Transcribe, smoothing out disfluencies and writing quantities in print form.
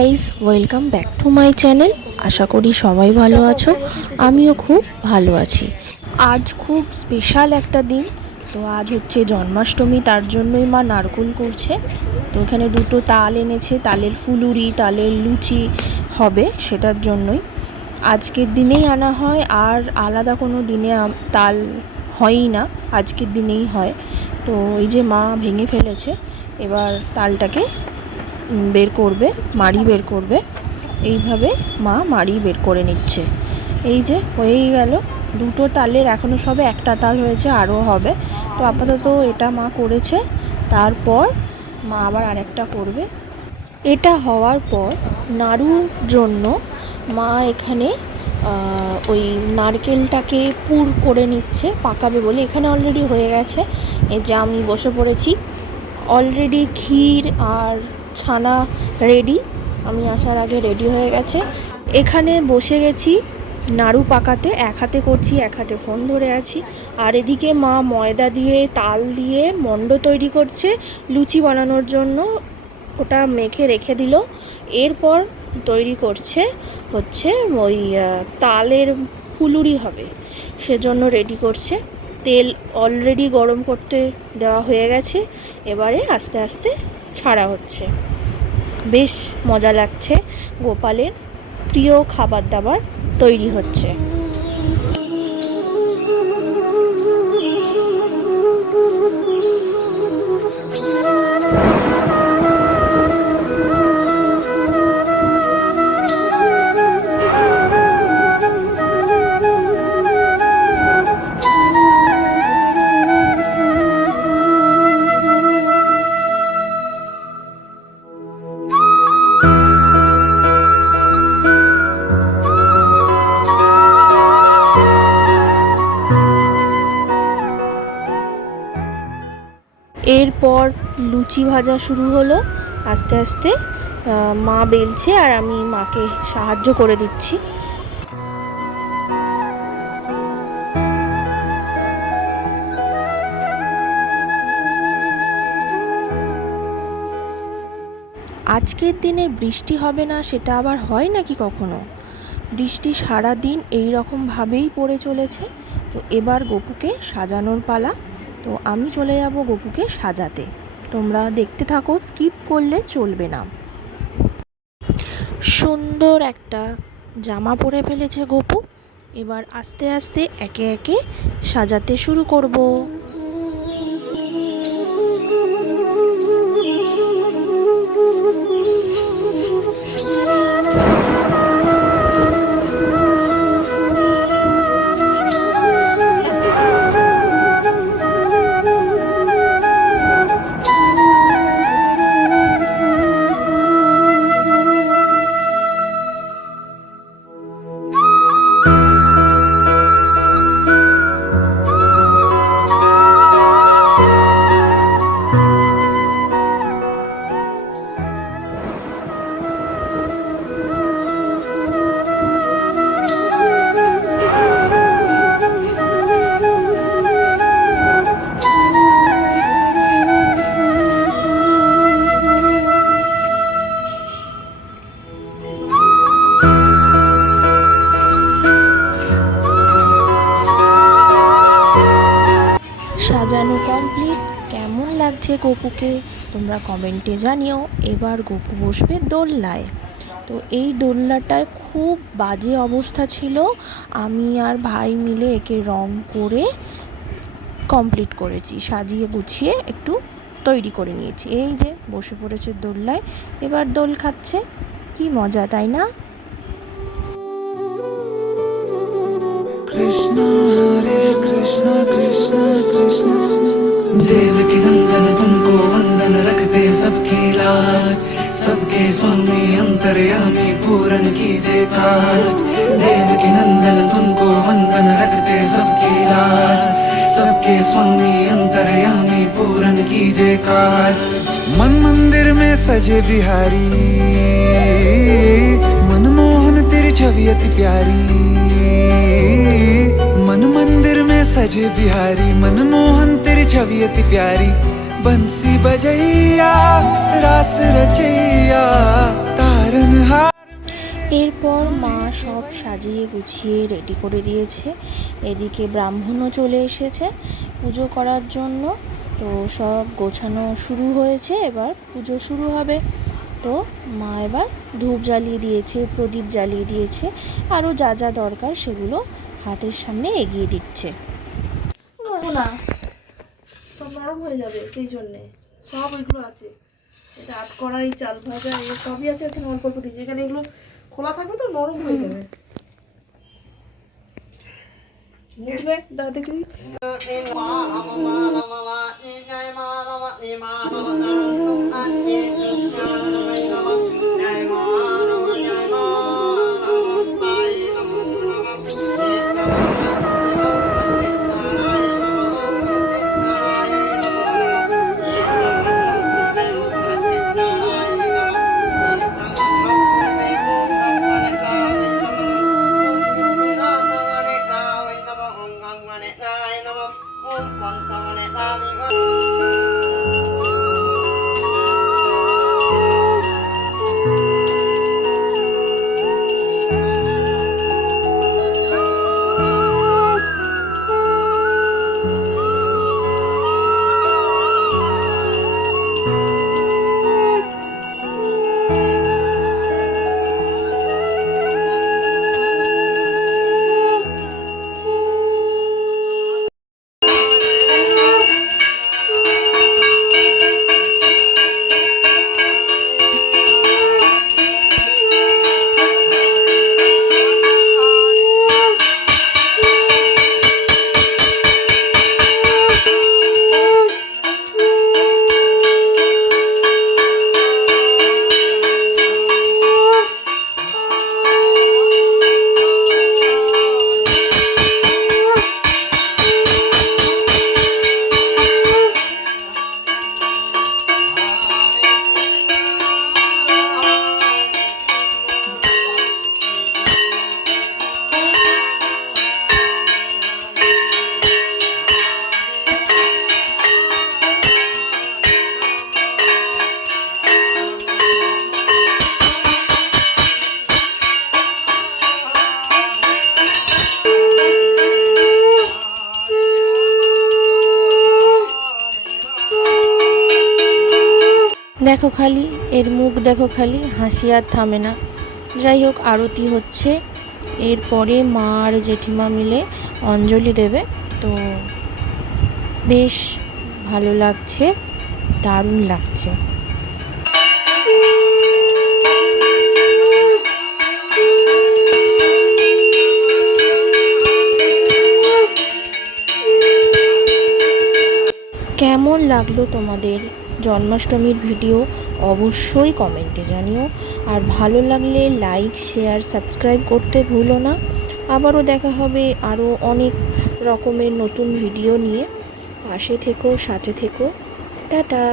Guys, welcome back to my channel. আশা করি সবাই ভালো আছো, আমিও খুব ভালো আছি। আজ খুব স্পেশাল একটা দিন। তো আজ হচ্ছে জন্মাষ্টমী, তার জন্যই মা নারকোল করছে। তো এখানে দুটো তাল এনেছে, তালের ফুলুরি, তালের লুচি হবে, সেটার জন্যই আজকের দিনেই আনা হয়। আর আলাদা কোনো দিনে তাল হয়ই না, আজকের দিনেই হয়। তো এই যে মা ভেঙে ফেলেছে, এবার তালটাকে বের করবে, মাড়ি বের করবে। এইভাবে মা মাড়ি বের করে নিচ্ছে। এই যে হয়েই গেল দুটো তালের, এখনও সবে একটা তাল হয়েছে, আরও হবে। তো আপাতত এটা মা করেছে, তারপর মা আবার আরেকটা করবে। এটা হওয়ার পর নাড়ুর জন্য মা এখানে ওই নারকেলটাকে পুর করে নিচ্ছে, পাকাবে বলে। এখানে অলরেডি হয়ে গেছে, এই যে আমি বসে পড়েছি। অলরেডি ক্ষীর আর ছানা রেডি, আমি আসার আগে রেডি হয়ে গেছে। এখানে বসে গেছি নাড়ু পাকাতে, এক হাতে করছি, এক হাতে ফোন ধরে আছি। আর এদিকে মা ময়দা দিয়ে তাল দিয়ে মণ্ড তৈরি করছে লুচি বানানোর জন্য। ওটা মেখে রেখে দিল, এরপর তৈরি করছে হচ্ছে ওই তালের ফুলুরি হবে, সেজন্য রেডি করছে। তেল অলরেডি গরম করতে দেওয়া হয়ে গেছে, এবারে আস্তে আস্তে ছাড়া হচ্ছে। বেশ মজা লাগছে, গোপালের প্রিয় খাবার দাবার তৈরি হচ্ছে। এরপর লুচি ভাজা শুরু হলো আস্তে আস্তে। মা বেলছে আর আমি মাকে সাহায্য করে দিচ্ছি। আজকের দিনে বৃষ্টি হবে না, সেটা আবার হয় নাকি কখনো? বৃষ্টি সারা দিন এই রকমভাবেই পড়ে চলেছে। তো এবার গপুকে সাজানোর পালা। তো আমি চলে যাব গপুকে সাজাতে, তোমরা দেখতে থাকো, স্কিপ করলে চলবে না। সুন্দর একটা জামা পরে ফেলেছে গপু, এবার আস্তে আস্তে একে একে সাজাতে শুরু করব। সাজানো কমপ্লিট। কেমন লাগছে গপুকে তোমরা কমেন্টে জানিও। এবার গপু বসবে দোলনায়। তো এই দোলনাটায় খুব বাজে অবস্থা ছিল, আমি আর ভাই মিলে একে রং করে কমপ্লিট করেছি, সাজিয়ে গুছিয়ে একটু তৈরি করে নিয়েছি। এই যে বসে পড়েছে দোলনায়, এবার দোল খাচ্ছে। কি মজা, তাই না? কৃষ্ণ হরে কৃষ্ণ কৃষ্ণ কৃষ্ণ देवकी नंदन तुमको वंदन रखते सबकी लाज सबके स्वामी अंतर्यामी पूरन कीजिए काज देवकी नंदन तुमको वंदन रखते सबकी लाज सबके स्वामी अंतर्यामी पूरन कीजिए काज मन मंदिर में सजे बिहारी मनमोहन तेरी छवि अति प्यारी मन मंदिर में सजे बिहारी मनमोहन तेरी छवि अति प्यारी बंसी बजैया रास रचैया तारनहार। এরপর মা সব সাজিয়ে গুছিয়ে রেডি করে দিয়েছে। এদিকে ব্রাহ্মণও চলে এসেছে পুজো করার জন্য। তো সব গোছানো শুরু হয়েছে, এবার পুজো শুরু হবে। তো মা এবার ধূপ জ্বালিয়ে দিয়েছে, প্রদীপ জ্বালিয়ে দিয়েছে, আরও যা যা দরকার সেগুলো হাতের সামনে এগিয়ে দিচ্ছে। না সব নরম হয়ে যাবে, সেই জন্যে সব ওইগুলো আছে। এটা আট কড়াই, চাল ভাজা, এ সবই আছে। এখানে অল্প অল্প দিয়েছি, এখানে এগুলো খোলা থাকবে তো নরম হয়ে যাবে। মুখবে দাও দেখি। দেখো খালি, এর মুখ দেখো খালি, হাসি আর থামে না। যাই হোক, আরতি হচ্ছে। এরপরে মা আর জেঠিমা মিলে অঞ্জলি দেবে। তো বেশ ভালো লাগছে, দারুণ লাগছে। কেমন লাগলো তোমাদের জন্মাষ্টমীর ভিডিও অবশ্যই কমেন্টে জানিও। আর ভালো লাগলে লাইক, শেয়ার, সাবস্ক্রাইব করতে ভুলো না। আবারও দেখা হবে আরও অনেক রকমের নতুন ভিডিও নিয়ে। পাশে থেকো, সাথে থেকো। টাটা।